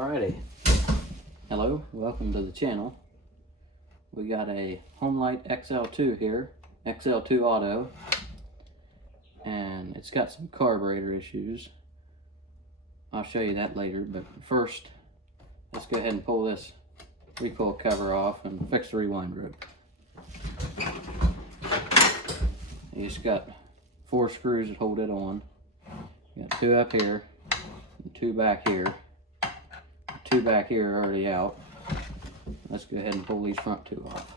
Alrighty, hello, welcome to the channel. We got a Homelite XL2 here, XL2 Auto, and it's got some carburetor issues. I'll show you that later, but first, let's go ahead and pull this recoil cover off and fix the rewind rope. You just got 4 screws that hold it on. You got 2 up here, and 2 back here. 2 back here are already out. Let's go ahead and pull these front 2 off.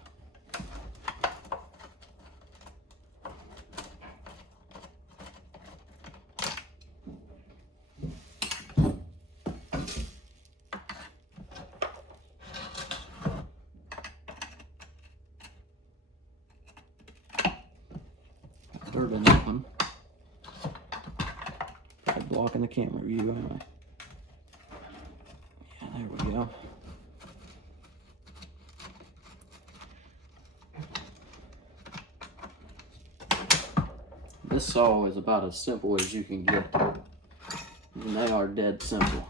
Dirt in that one. I'm blocking the camera view, am I? Yeah, there we go. This saw is about as simple as you can get. And they are dead simple.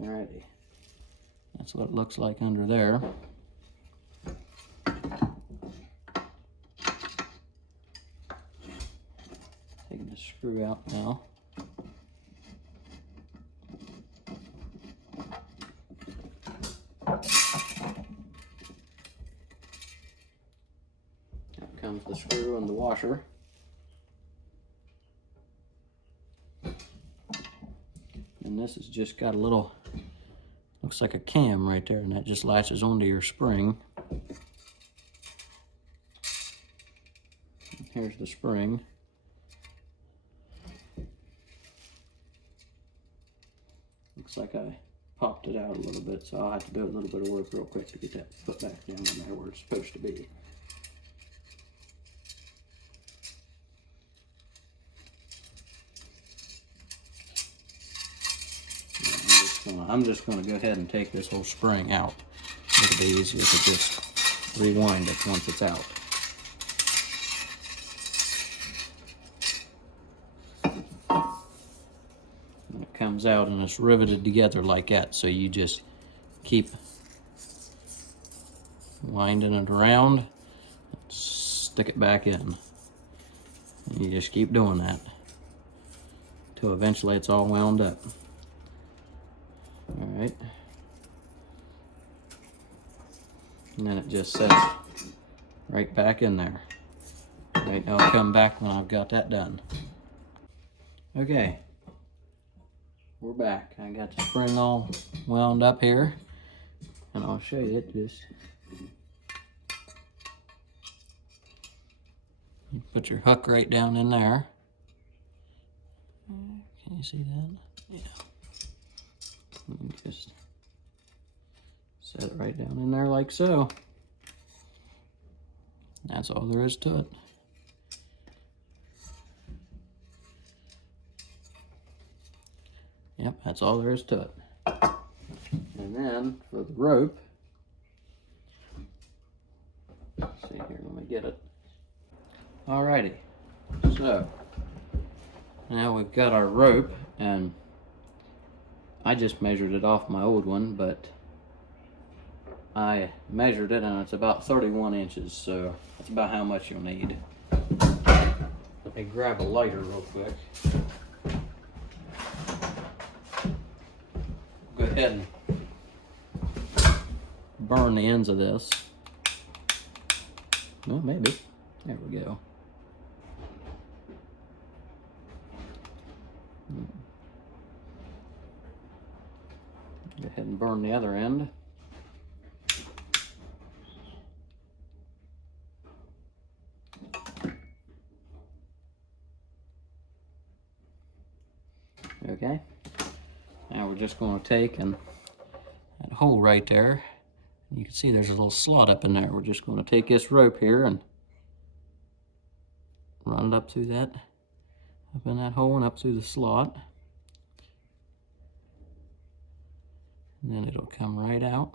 Alrighty. That's what it looks like under there. Taking the screw out now. Out comes the screw and the washer. And this has just got a little, looks like a cam right there, and that just latches onto your spring. Here's the spring. Looks like I popped it out a little bit, so I'll have to do a little bit of work real quick to get that put back down in there where it's supposed to be. I'm just going to go ahead and take this whole spring out. It'll be easier to just rewind it once it's out. And it comes out and it's riveted together like that, so you just keep winding it around, stick it back in. And you just keep doing that till eventually it's all wound up. Alright, and then it just sets right back in there. Right, I'll come back when I've got that done. Okay, we're back. I got the spring all wound up here, and I'll show you it. Just you put your hook right down in there. Can you see that? Yeah. You just set it right down in there like so. That's all there is to it. Yep, that's all there is to it. And then for the rope, let's see here, let me get it. Alrighty, so now we've got our rope, and I just measured it off my old one, but I measured it and it's about 31 inches, so that's about how much you'll need. Let me grab a lighter real quick. Go ahead and burn the ends of this. Well, maybe. There we go. Go ahead and burn the other end. Okay, now we're just going to take and that hole right there, you can see there's a little slot up in there. We're just going to take this rope here and run it up through that, up in that hole and up through the slot. And then it'll come right out.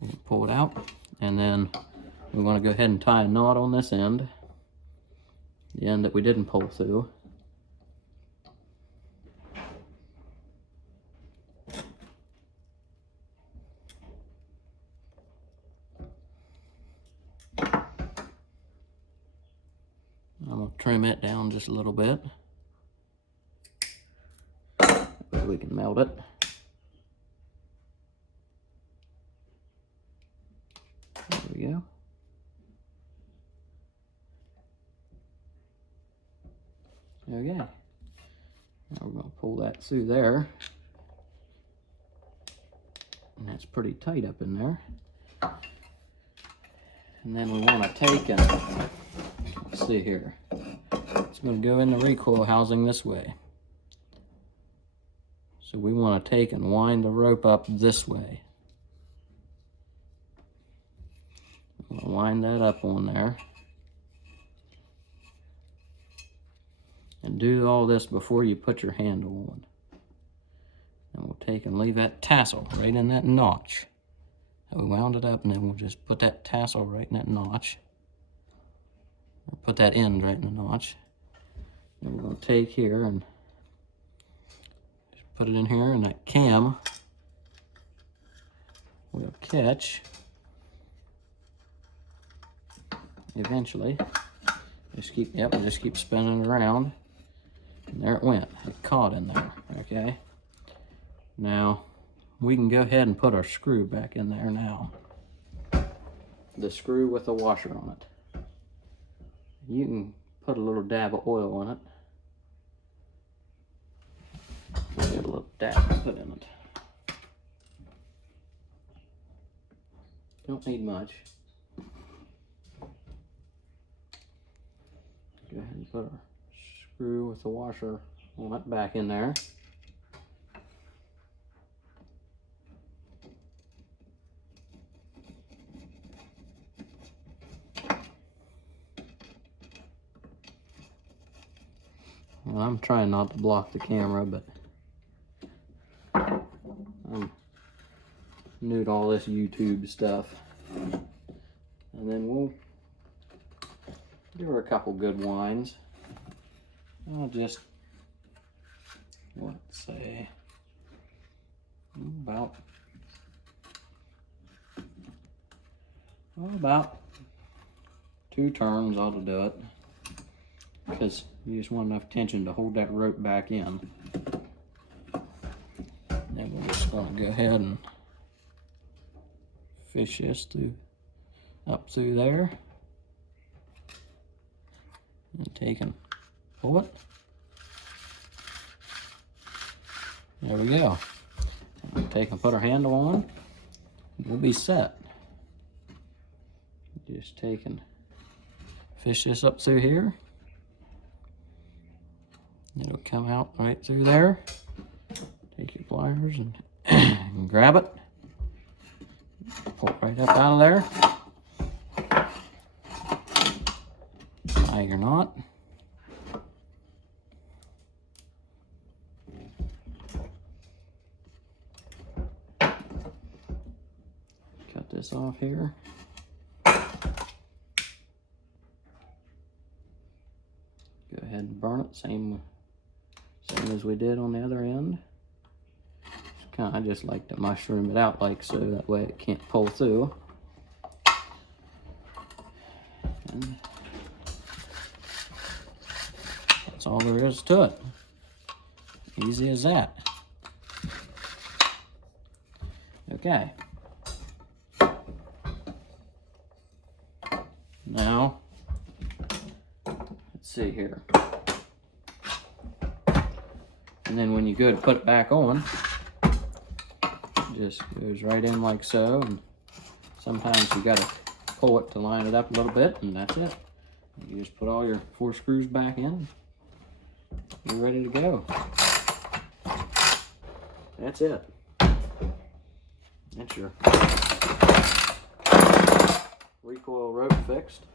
We can pull it out, and then we want to go ahead and tie a knot on this end, the end that we didn't pull through. I'm going to trim it down just a little bit so we can melt it. There we go. Okay. Now we're going to pull that through there. And that's pretty tight up in there. And then we want to take and, let's see here. It's going to go in the recoil housing this way. So we want to take and wind the rope up this way. We'll wind that up on there. And do all this before you put your handle on. And we'll take and leave that tassel right in that notch. And we wound it up, and then we'll just put that tassel right in that notch. Or put that end right in the notch. And we're going to take here and just put it in here, and that cam will catch eventually. Just keep spinning it around. And there it went. It caught in there. Okay. Now we can go ahead and put our screw back in there now. The screw with the washer on it. You can put a little dab of oil on it. Get a little dab to put in it. Don't need much. Go ahead and put our screw with the washer on it back in there. Well, I'm trying not to block the camera, but I'm new to all this YouTube stuff. And then we'll give her a couple good winds. I'll just, let's say, about 2 turns ought to do it, because you just want enough tension to hold that rope back in. Then we're just going to go ahead and fish this up through there, and take and pull it. There we go. We'll take and put our handle on. We'll be set. Just take and fish this up through here. It'll come out right through there. Take your pliers and grab it. Pull it right up out of there. Tie your knot. Cut this off here. Go ahead and burn it, same as we did on the other end. I just like to mushroom it out like so, that way it can't pull through. And that's all there is to it. Easy as that. Okay. Now, let's see here. And then when you go to put it back on, it just goes right in like so. And sometimes you got to pull it to line it up a little bit, and that's it. You just put all your 4 screws back in. You're ready to go. That's it. That's your recoil rope fixed.